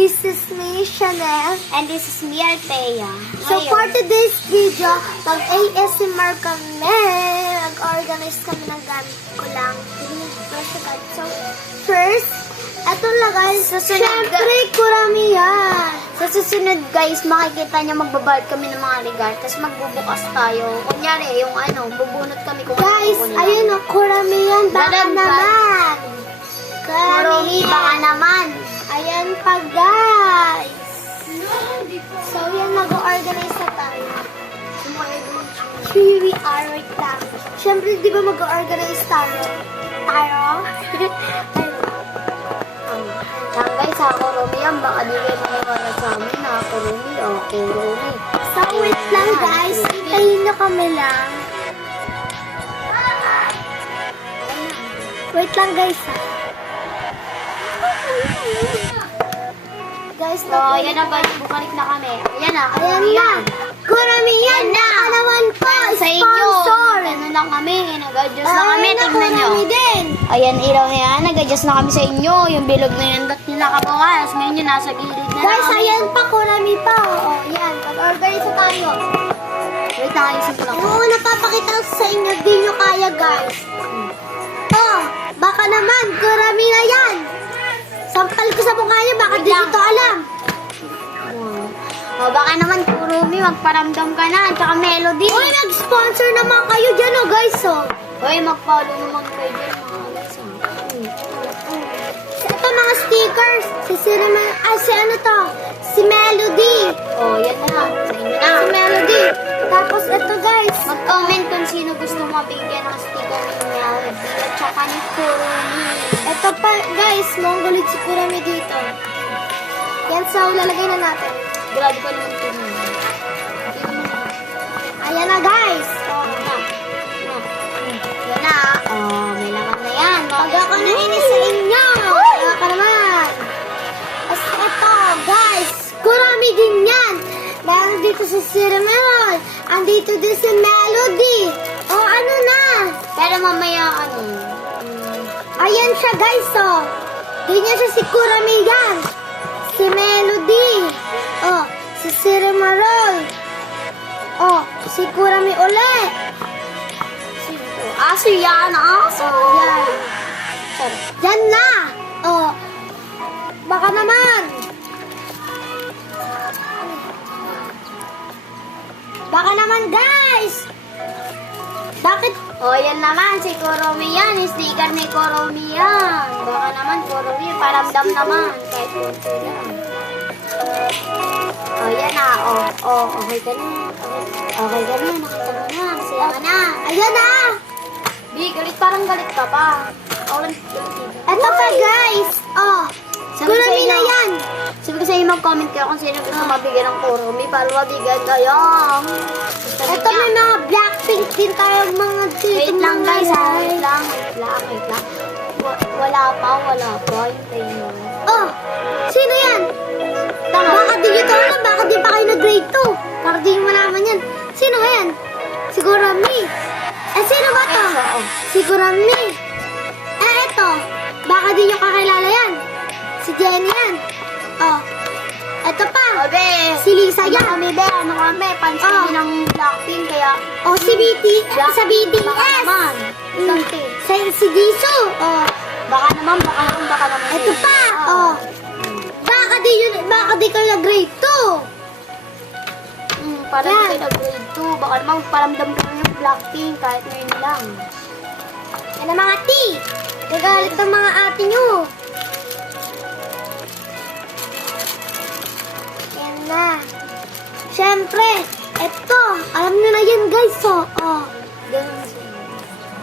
This is me, Chanel. And this is me, Althea. So for today's video, mag-ASMR kami. Nag-organize kami ng gamit ko lang. So first, eto lang guys. Siyempre, kurami yan. Sa susunod guys, makikita niyo magbabalik kami ng mga regalo. Tapos magbubukas tayo. Kunyari, yung bubunot kami kung Guys, ano ayun o, kurami yan. Baka Dadan pa. naman. Kurami, baka naman. Ayan pa guys. So yan, mag-organize na tayo. Here we are right now. Siyempre, di ba mag-organize tayo? Yan guys, ako Rumi yan. Baka di kayo maniwala sa amin na ako Rumi. Okay, Rumi. So wait lang guys. Hintayin nyo kami lang. Wait lang guys ha. Guys, So, ayan na guys. Bukalik na kami. Ayan na. ayan na. Kurami yan. Baka naman po. Sa inyo. Sponsor. Ano na kami. Nag-adjust na kami. Ayan na, Tingnan nyo. kurami din. Ayan, ilaw na yan. Nag-adjust na kami sa inyo. Yung bilog na yan. Ba't nyo nakabawas? Ngayon yun, nasa gilid na Guys, namin. ayan pa. Kurami pa. Oo, yan. Mag-organize na tayo. Wait na kayo simple lang. Oo, napapakita ko sa inyo. Di nyo kaya guys. Oh, baka naman. Kurami na yan. Sampal ko sa mukha niya. Baka di ito alam. O, baka naman, Kurumi, magparamdam ka na. Tsaka Melody. Uy, nag-sponsor naman kayo dyan, oh, guys, oh. Uy, mag-follow naman kayo dyan, mga guys. Ito, mga stickers. Si ano to? Si Melody. O, yan na. Sa inyo na. Si Melody. Tapos, ito, guys. Mag-comment kung sino gusto mabigyan ng sticker ni Melody. At tsaka ni Kurumi. Ito pa, guys. Mongolid si Kurami dito. Yan, so, lalagay na natin. Grabe ka naman ito. Ayan na, guys. Oh, yan na. Oh, may laman na yan. Pag ako nainis sa inyo. Kaya ka naman. Tapos, ito, guys. Kurami din yan. Meron dito si Cinnamon. Andito din si Melody. O, ano na? Pero mamaya, Ayan siya, guys, oh. Ganyan siya si Kurami yan. Si Melody. Oh, si Cinnamon. Oh, si Kurami uli. aso yan, aso. Yan. Yan na. Oh. Baka naman. Baka naman, guys. Bakit? O, yan naman, si Kurumi yan. Sticker ni Kurumi yan. Baka naman, Kurumi, paramdam naman. Kahit konti lang. O, yan na. O, okay ka na. Okay ka na, nakita mo na. Masaya ka na. Ayan na. Bi, parang galit ka pa. Ako lang galit dito. Ito pa, guys. Oh. Sabi ko sa Kurami inyo. na yan. Sabi ko sa inyo, mag-comment kayo kung sino gusto mabigyan ng Kurumi para mabigyan kayo. Ito may mga Blackpink din tayo mga dito. Wait lang guys, ha? guys. Wait lang. Wala pa. Hintayin nyo. Oh, sino yan? Baka di nyo ito alam, baka di pa kayo nag-grade 2. Baka di nyo malaman yan. Sino ba yan? Siguro me. Sino ba to? Siguro me. Eto. Baka di nyo kakilala yan. Si Jenny yan. Oh. Eto pa. Obe, Si Lisa yan. kami, fans Oh. kami ng Blackpink, kaya Oh, si sa BTS. baka naman. Si Jisoo. Oh. Baka naman. Eto pa. Oh. Baka di kayo nag-grade 2. Para Yan. di kayo nag-grade 2, baka naman paramdam ko yung Blackpink kahit ngayon lang. Yan ang mga tea. Nagalit ang mga ate nyo. Yan na. Siyempre, eto. Alam nyo na yan, guys, oh. Oh.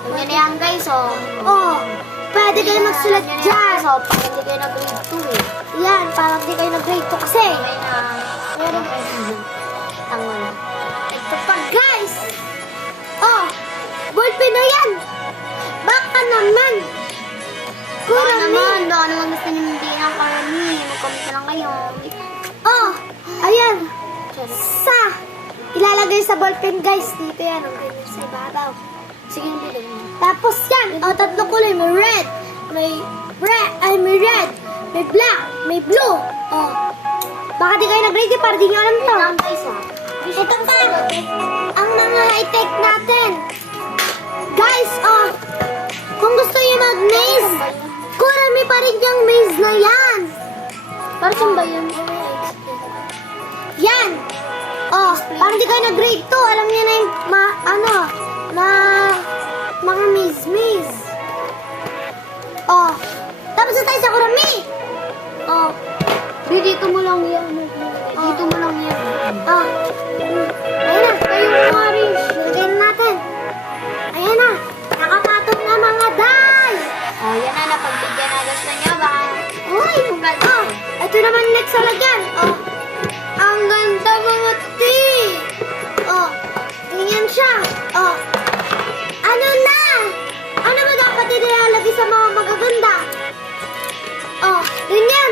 Ganyan na yan guys, oh. Oh. Pwede kayo magsulat Ganyan na yan, dyan. guys, oh. Para di kayo nag-grade 2 eh. Yan, parang di kayo nag-grade 2 kasi. Meron. Tanga na. Ito pa, guys. Oh. Ballpen na yan. Baka naman. Baka Kurami. naman gusto nyo hindi ng Kurumi. Mag-comment na lang kayo. Oh. Ayan. Sa ilalagay sa ballpen, guys. Dito yan. Ang ganyan sa ibabaw. Sige, hindi lang. Tapos yan. O, tatlo kulay. May red. May red. may black, may blue. Oh. Baka di kayo nag-grade para di nyo alam to. Lang guys ah. Ito pa, ang mga i-take natin. Guys, oh, kung gusto nyo mag-maze, Kurami pa rin yung maze na yan. Para saan ba yun? Yan. Oh, parang di kayo nag-grade 2. Alam niyo na yung, mga maze. Oh, tapos na tayo sa Kurami. Oh, Dito mo lang yan. Dito mo lang yan. oh. Ayan na, kayo Marish. Lagyan na natin. Ayan na, nakapatong na mga die. Oh, yan na. Napagbigyan na gusto niya. Baka... Uy, oh, ito naman next sa lagyan. Oh, ang ganda mga ti. Oh, ganyan siya. Oh, ano na? Ano ba dapat nilalagay sa mga magaganda? Oh, ganyan.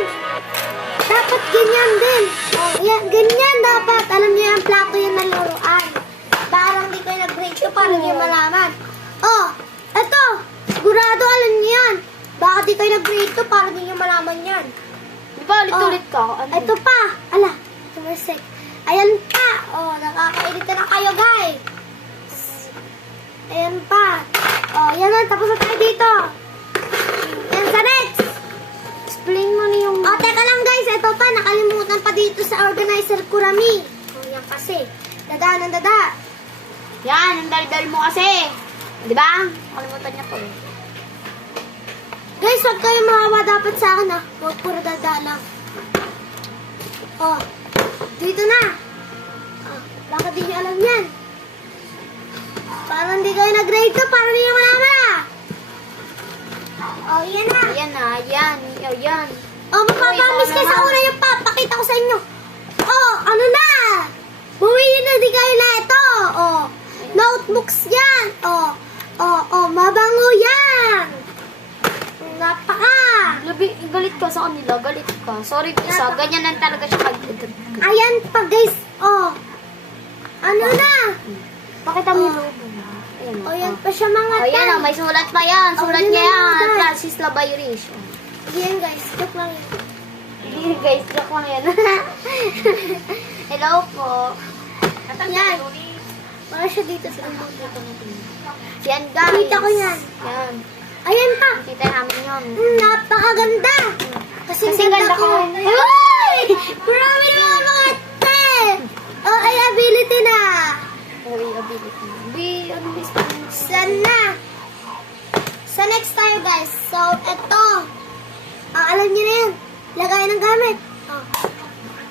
Dapat ganyan din. Oh, yan, ganyan dapat. Alam niyo yung plato yung naluruan. Parang di kayo nag-grade ko para niyo malaman. Oh, eto. Sigurado alam niyo yan. Baka di kayo nag-grade ko para di niyo malaman yan. Di ba ulit-ulit ka? Ano? Ito pa. Ala, ito masik. Ayan pa. Oh, nakakaedit na kayo, guys. Ayan pa. Oh, yan na. Tapos na tayo dito. Yan sa next. Explain mo na yung... Oh, teka lang guys. Ito pa. Nakalimutan pa dito sa organizer Kurami. Oh, yan kasi. Dada ng dada. Yan, ang dali-dali mo kasi. Di ba? Kalimutan niya po. Guys, huwag kayo mahawa dapat sa akin ah. Huwag puro dada lang. Oh, dito na. Oh, baka di nyo alam yan. Parang di kayo nag-grade to. Parang di nyo malaman ah. Oh, yan na. Ayan na, yan. Ayan. Oh, mapapamis kayo sa una yung papakita ko sa inyo. Oh, ano na? Bumili na di kayo na ito. Oh, notebooks yan. Oh, mabango yan. Napaka. Galit ka sa kanila, galit ka. Sorry, isa. Ganyan lang talaga siya pag... Ayan pa guys. Oh, ano na? Pakita mo yung Oh. logo na. Ayan. Oh, yan pa siya mga Oh, yan tan. oh, may sulat pa yan. Oh, Sulat yun niya na yan. mga tan. Francis Labayrish. Yan guys, joke lang yan. Hindi guys, joke lang yan. Hello po. Yan. Baka siya dito sa Yan guys. Kita ko yan. Yan. Ayan pa. Kita namin yun. Napakaganda. Kasi ganda ko. Uy! Grabe naman mga te. Oh, ay ability na. Ability. Ano is Sana. Sa next tayo guys. So, eto. Alam niyo na yan. Lagayan ng gamit. Oh.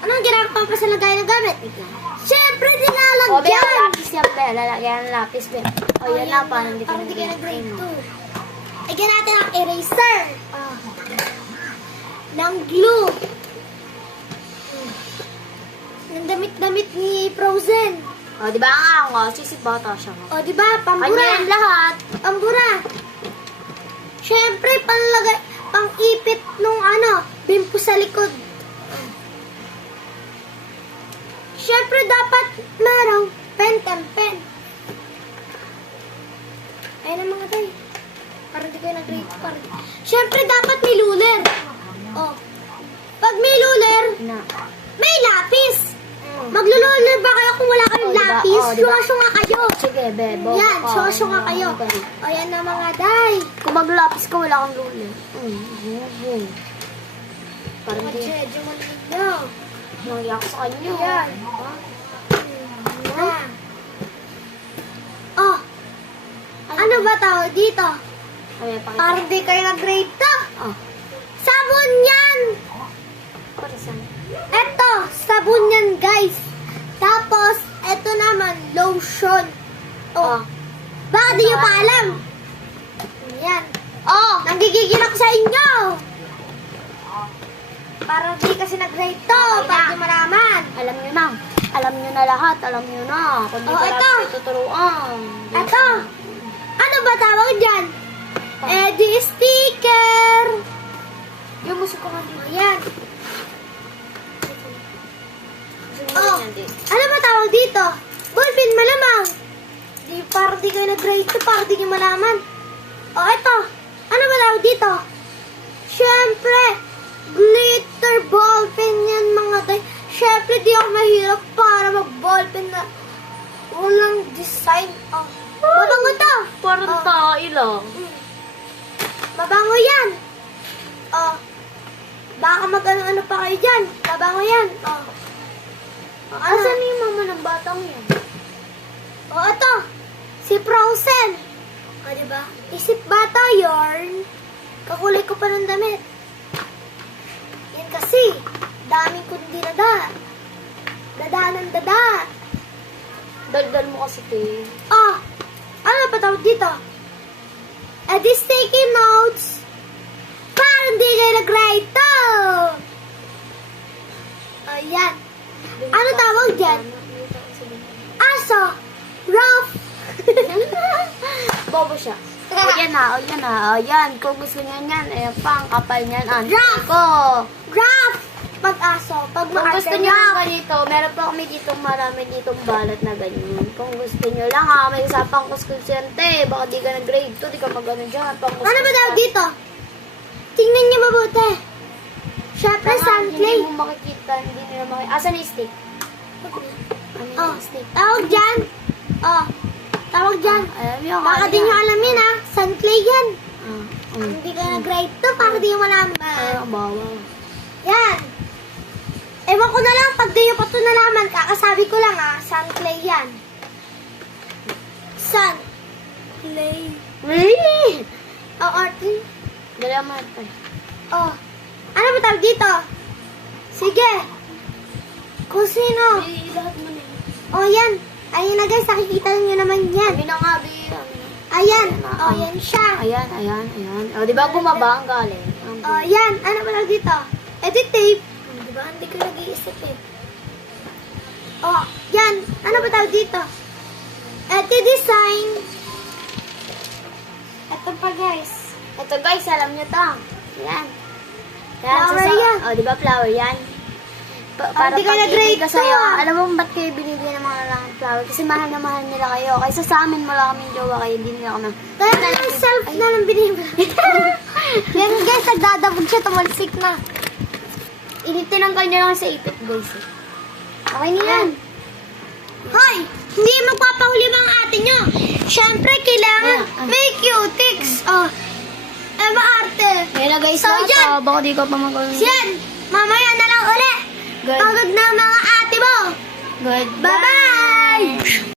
Anong ginagawa pa sa lagayan ng gamit? Siyempre, Oh, be, dinalagyan. lapis yan, be. Lalagyan ng lapis, be. Oh, yan na, parang hindi ka Parang di kayo nag-grade nag-grade. 2. Lagyan natin ang eraser. Ng glue. Ng damit-damit ni Frozen. Oh, di ba nga ako? Sisip bata siya. O, di ba? Kanya Pambura. yan lahat. Pambura. Siyempre, pang-ipit nung bimpo sa likod. Siyempre, dapat merong pen. Ayun ang mga tayo. Parang di kayo nag-grade. Siyempre, dapat may luler. Oh. Pag may luler, Na. may lapis. Maglululer ba kayo kung wala kayong Oh, diba? lapis? Oh, diba? Syosyo nga kayo. Sige, be. Yan, syosyo nga kayo. O, yan na mga day. Kung maglapis ka, wala kang lulo. Parang di. Medyo maliit nyo. Nangiyak sa kanya. Yan. Oh, ano ba tawag dito? Ay, pakita. Parang di kayo nag-grade to. Oh. Sabon yan! Para saan? Eto, sabon yan guys. Tapos, eto naman, lotion. Oh, baka di nyo pa alam. Yan. Oh, nanggigigil ako sa inyo. Para di kasi nag-grade to, para di malaman. Alam nyo na. Alam nyo na lahat. Alam nyo na. Kung di Oh, pa ito. natin tuturuan. Eto, ano ba tawag dyan? Eddie sticker. Yung musiko nga dito. Yan. Gusto Oh, nyo yan din. ano ba tawag dito? Ballpen malamang. Di, para di kayo nag-grade to, para di nyo malaman. Oh, ito. Ano ba tawag dito? Siyempre, Color ballpen yan mga day. Syempre di ako mahirap para mag-ballpen na walang design. Oh. Mabango to. Parang Oh. tayo lang. Mabango yan. Oh. Baka mag-ano-ano pa kayo dyan. Mabango yan. Oh. Oh, ano? Asan yung mama ng batang yan? Oh, ito. Si Frozen. O, diba? Isip bata, yarn. Kakulay ko pa ng damit. Yan kasi. Daming kundi dada. Dada ng dada. Daldal mo kasi, te. Oh, ano pa tawag dito? These sticky notes. Parang di kayo nag-write to. Ayan. Ano tawag dyan? Aso. Rough. Bobo siya. O yan na, o yan na, o yan. Kung gusto niya yan, ayan pa, ang kapal niyan. Rough. Ko. Rough. Pag-aso. Pag Kung gusto maarte niyo rough. ng ganito, meron pa kami ditong marami ditong balat na ganyan. Kung gusto niyo lang ha, may usapang kuskusyente. Baka di ka na grade 2, di ka mag-ano dyan. Ano ba tawag dito? Tingnan niyo mabuti. Syempre, sunclay. Hindi mo makikita, hindi nila makikita. Asan yung stick? Ano Oh, yung stick? tawag dyan. Oh, tawag dyan. Alam niyo, Baka di nyo alamin ha. Sunclay yan. Ah, Hindi ka nag-grade to, para di nyo malaman. bawa. Yan. Ewan ko na lang, pag di nyo pa ito nalaman, kakasabi ko lang ha, sunclay yan. Sunclay. Really? Oh, Artin. Dali mo ito. Oh. Ano ba tawag dito? Sige. Kung sino. Lahat mo na yun. Oh, yan. Ayun na guys, nakikita nyo naman yan. Sabi na nga, Bi. Ayan. Oh, yan siya. Ayan, ayan, ayan. O, di ba bumaba ang galing? Oh, yan. Ano ba tawag dito? Edit tape. Di ba? Hindi ko nag-iisip eh. Oh, yan. Ano ba tawag dito? Edit design. Ito pa guys. Ito guys, alam nyo to. Yan. Flower yan. O, di ba flower yan? Para di ka pag nag-grade ibig ka sa'yo. to, ah. Alam mo ba't kayo binibigyan ng mga lang flower? Kasi mahal na mahal nila kayo. Kaysa sa amin, wala kaming jowa kayo. Hindi nila kami. Kaya naman self na lang binibigay. Yan guys, nagdadabog siya. Tumalsik na. Tinanggal nyo lang sa ipit guys. Okay na yan. Hoy! Hindi magpapahuli mga ate nyo. Syempre, kailangan may cutics. Oh. Maarte. Kaya na guys, So, yan. baka di ka pa mag-ulit. Yan. Mamaya na lang ulit. Good. Pagod na mga ate mo. Good. Bye-bye!